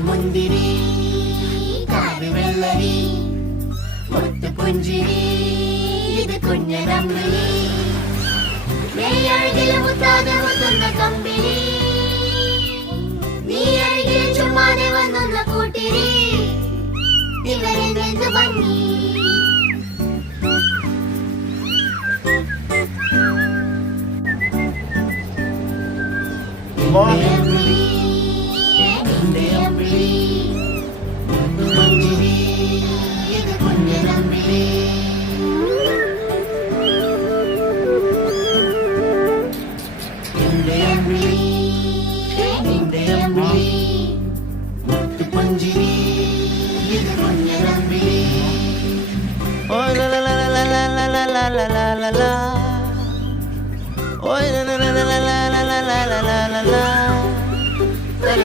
മുന്തിരി കാത് വെള്ളരി മുത്ത് പുഞ്ചിരി ഇത് കുഞ്ഞനമ്പിളി നെയ്യഴകില് മുത്താതെ മുത്തുന്ന കമ്പിളി നീ അഴകിൽ ചുമ്മാതെ വന്നുന്ന കൂട്ടിരി ഇവരെന്ത് ഭംഗി Morning.